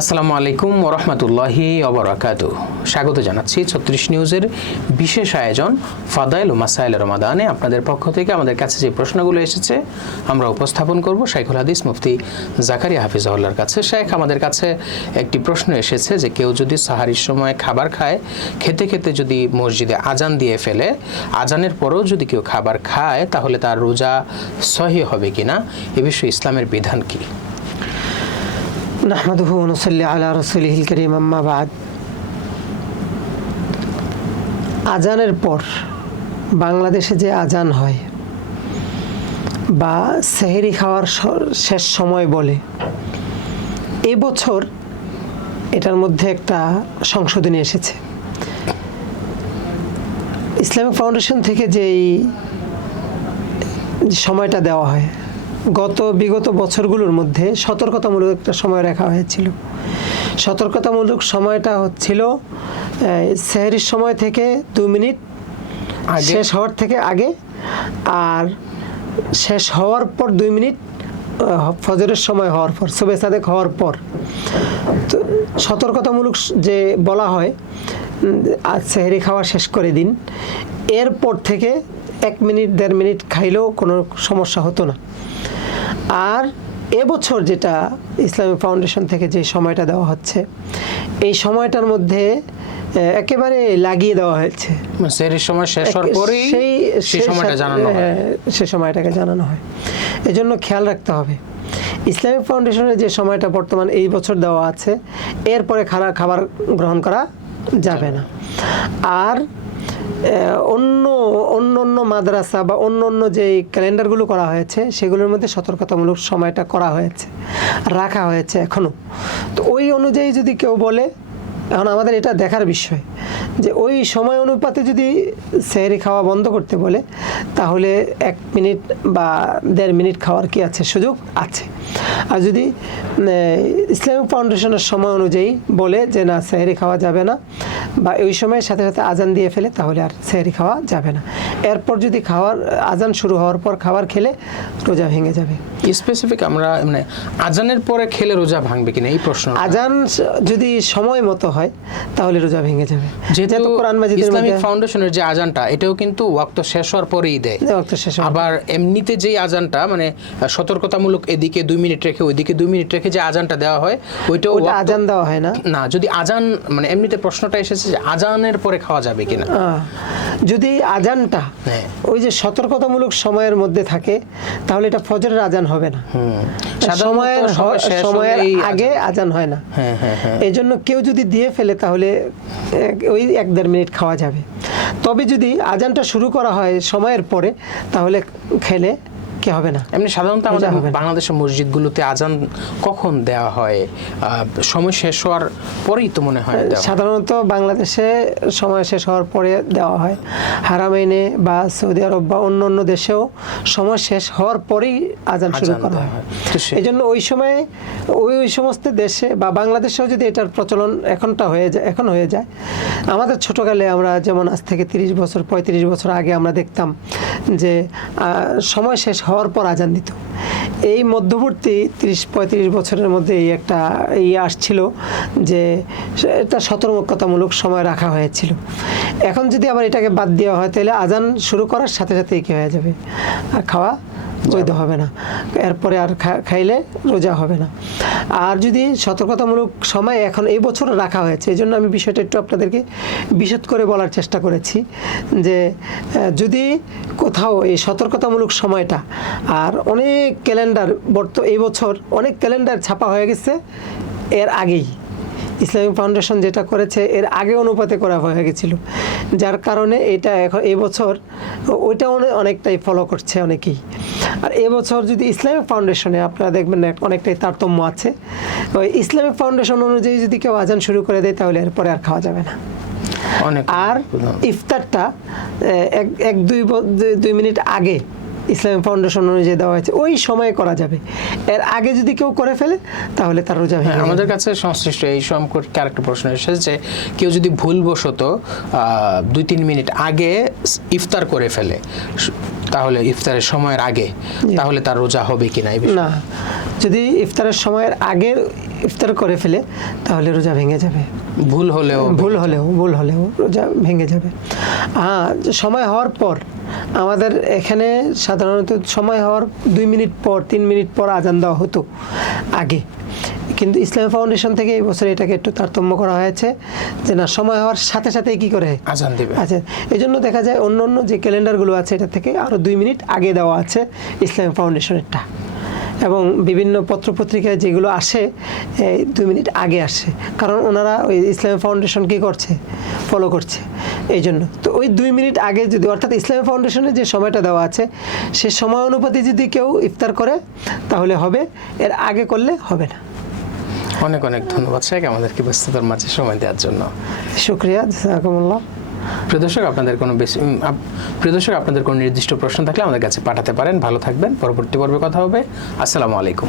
আসসালামু আলাইকুম ওরহমতুল্লাহি অবরাকাত স্বাগত জানাচ্ছি ছত্রিশ নিউজের বিশেষ আয়োজন ফাদাইল ও মাসাইল রমাদানে। আপনাদের পক্ষ থেকে আমাদের কাছে যে প্রশ্নগুলো এসেছে, আমরা উপস্থাপন করব। শাইখুল হাদিস মুফতি জাকারিয়া হাফিজাউল্লার কাছে। শেখ আমাদের কাছে একটি প্রশ্ন এসেছে যে কেউ যদি সাহারির সময় খাবার খায়, খেতে খেতে যদি মসজিদে আজান দিয়ে ফেলে, আজানের পরেও যদি কেউ খাবার খায়, তাহলে তার রোজা সহি হবে কিনা? এ বিষয়ে ইসলামের বিধান কী? نحمده ونصلي على رسوله الكريم أما بعد আজানের পর বাংলাদেশে যে আজান হয় বা সেহেরি খাওয়ার স- শেষ সময় বলে এবছর এটার মধ্যে একটা সংশোধনী এসেছে ইসলামিক ফাউন্ডেশন থেকে যেই যে সময়টা দেওয়া হয় গত বিগত বছরগুলোর মধ্যে সতর্কতামূলক একটা সময় রাখা হয়েছিল। সতর্কতামূলক সময়টা হচ্ছিল সেহরির সময় থেকে দু মিনিট? শেষ হওয়ার থেকে আগে আর শেষ হওয়ার পর দুই মিনিট ফজরের সময় হওয়ার পর সুবে সাদেক হওয়ার পর। তো সতর্কতামূলক যে বলা হয় আজ সেহেরি খাওয়া শেষ করে দিন। এরপর থেকে এক মিনিট দেড় মিনিট খাইলেও কোনো সমস্যা হতো না। আর এবছর যেটা ইসলামিক ফাউন্ডেশন থেকে যে সময়টা দেওয়া হচ্ছে এই সময়টার মধ্যে একেবারে লাগিয়ে দেওয়া হয়েছে। সেহরির সময় শেষ হওয়ার পরেই সেই সেই সময়টা জানানো হয়। হ্যাঁ, সে সময়টাকে জানানো হয়। এজন্য খেয়াল রাখতে হবে। ইসলামিক ফাউন্ডেশনের যে সময়টা বর্তমান এই বছর দেওয়া আছে এরপরে খারাপ খাবার গ্রহণ করা যাবে না। আর অন্য অন্য মাদ্রাসা বা অন্য অন্য যে ক্যালেন্ডারগুলো করা হয়েছে, সেগুলোর মধ্যে সতর্কতামূলক সময়টা করা হয়েছে, রাখা হয়েছে এখনও তো ওই অনুযায়ী যদি কেউ বলে এখন আমাদের এটা দেখার বিষয় যে ওই সময় অনুপাতে যদি সেহরি খাওয়া বন্ধ করতে বলে, তাহলে এক মিনিট বা দেড় মিনিট খাওয়ার কি আছে? সুযোগ আছে। আর যদি ইসলামিক ফাউন্ডেশনের সময় অনুযায়ী বলে যে না, সেহরি খাওয়া যাবে না, বা ওই সময়ের সাথে সাথে আজান দিয়ে ফেলে, তাহলে আর সেহরি খাওয়া যাবে না। এরপর যদি খাওয়ার, আজান শুরু হওয়ার পর খাবার খেলে, রোজা ভেঙে যাবে। স্পেসিফিক আমরা মানে আজানের পরে খেলে রোজা ভাঙবে কিনা? এই প্রশ্ন। আজান যদি সময় মতো হয় তাহলে রোজা ভেঙে যাবে। যেহেতু কোরআন মাজিদের ইসলামিক ফাউন্ডেশনের যে আজানটা এটাও কিন্তু ওয়াক্ত শেষ হওয়ার পরেই দেয়। ওয়াক্ত শেষ আবার এমনিতে যেই আজানটা মানে সতর্কতামূলক এদিকে দুই মিনিট রেখে ওইদিকে দুই মিনিট রেখে যে আজানটা দেওয়া হয় ওইটাও ওটা আজান দেওয়া হয় না। না যদি আজান মানে এমনিতে প্রশ্নটা এসেছে যে আজানের পরে খাওয়া যাবে কিনা। যদি আজানটা হ্যাঁ। ওই যে সতর্কতামূলক সময়ের মধ্যে থাকে তাহলে এটা ফজরের আজান হবে না। সময়ের সময়ের আগে আজান হয় না। হ্যাঁ হ্যাঁ এই জন্য কেউ যদি দিয়ে ফেলে তাহলে ওই এক দেড় মিনিট খাওয়া যাবে। তবে যদি আজানটা শুরু করা হয় সময়ের পরে তাহলে খেলে কি হবে না? এমনি সাধারণত আমাদের। বাংলাদেশের মসজিদগুলোতে আজান কখন দেওয়া হয়? সময় শেষ হওয়ার পরেই তো মনে হয় সাধারণত বাংলাদেশে সময় শেষ হওয়ার পরে দেওয়া হয়। হারামাইনে বা সৌদি আরব বা অন্য অন্য দেশেও সময় শেষ হওয়ার পরেই আজান শুরু করা হয়। হয়। এই জন্য ওই সময় ওই ওই সমস্ত দেশে বা বাংলাদেশেও যদি এটার প্রচলন এখনটা হয়ে যায় এখন হয়ে যায় আমাদের ছোটকালে আমরা যেমন আজ থেকে তিরিশ বছর পঁয়ত্রিশ বছর আগে আমরা দেখতাম যে সময় শেষ হওয়ার পর আজান দিত। এই মধ্যবর্তী তিরিশ, পঁয়ত্রিশ বছরের মধ্যে এই একটা ইয়ে আসছিল যে এটা সতর্কতামূলক সময় রাখা হয়েছিল। এখন যদি আবার এটাকে বাদ দেওয়া হয়, তাহলে আজান শুরু করার সাথে সাথেই কী হয়ে যাবে? খাওয়া বৈধ হবে না। এরপরে আর খাইলে রোজা হবে না। আর যদি সতর্কতামূলক সময় এখন এই বছর রাখা হয়েছে, এই জন্য আমি বিষয়টা একটু আপনাদেরকে বিশদ করে বলার চেষ্টা করেছি যে যদি কোথাও এই সতর্কতামূলক সময়টা আর অনেক ক্যালেন্ডার বর্ত, এই বছর অনেক ক্যালেন্ডার ছাপা হয়ে গেছে, এর আগেই ইসলামিক ফাউন্ডেশন যেটা করেছে এর আগে অনুপাতে করা হয়ে গেছিল। যার কারণে এটা এখন এবছর ওইটা অনেকটাই ফলো করছে অনেকেই। আর এবছর যদি ইসলামিক ফাউন্ডেশনে আপনারা দেখবেন অনেকটাই তারতম্য আছে। ওই ইসলামিক ফাউন্ডেশন অনুযায়ী যদি কেউ আজান শুরু করে দেয় তাহলে এরপরে আর খাওয়া যাবে না। অনেক আর ইফতারটা এক দুই- দুই মিনিট আগে ইসলামিক ফাউন্ডেশন অনুযায়ী দেওয়া হয়েছে। ওই সময়ে করা যাবে। এর আগে যদি কেউ করে ফেলে তাহলে তার রোজা ভেঙে হ্যাঁ, আমাদের কাছে সংশ্লিষ্ট এই সম্পর্কে আরেকটা প্রশ্ন এসেছে যে কেউ যদি ভুলবশত দুই তিন মিনিট আগে ইফতার করে ফেলে তাহলে ইফতারের সময়ের আগে তাহলে তার রোজা হবে কিনা এই বিষয়ে? না। যদি ইফতারের সময়ের আগের ইফতার করে ফেলে তাহলে রোজা ভেঙে যাবে। ভুল হলেও ভুল হলেও ভুল হলেও রোজা ভেঙে যাবে। সময় হওয়ার পর আমাদের এখানে সাধারণত সময় হওয়ার দুই মিনিট পর তিন মিনিট পর আজান দেওয়া হতো আগে। কিন্তু ইসলাম ফাউন্ডেশন থেকে এই বছর এটাকে একটু তারতম্য করা হয়েছে যে না সময় হওয়ার সাথে সাথে কি করে আজান দিবে। আচ্ছা এই জন্য দেখা যায় অন্য অন্য যে ক্যালেন্ডারগুলো আছে এটা থেকে আরও দুই মিনিট আগে দেওয়া আছে ইসলাম ফাউন্ডেশনেরটা। এবং বিভিন্ন পত্রপত্রিকায় যেগুলো আসে দুই মিনিট আগে আসে। কারণ ওনারা ওই ইসলাম ফাউন্ডেশন কী করছে? ফলো করছে। এই জন্য। তো ওই দুই মিনিট আগে যদি অর্থাৎ ইসলাম ফাউন্ডেশনের যে সময়টা দেওয়া আছে সে সময় অনুপাতে যদি কেউ ইফতার করে তাহলে হবে এর আগে করলে হবে না। অনেক অনেক ধন্যবাদ শেখ আমাদেরকে ব্যস্ততার মাঝে সময় দেওয়ার জন্য। শুক্রিয়া জাজাকুমুল্লাহ। প্রিয় দর্শক, আপনাদের কোনো বেশি প্রদর্শক আপনাদের কোনো নির্দিষ্ট প্রশ্ন থাকলে আমাদের কাছে পাঠাতে পারেন। ভালো থাকবেন। পরবর্তী পর্বে কথা হবে। আসসালামু আলাইকুম।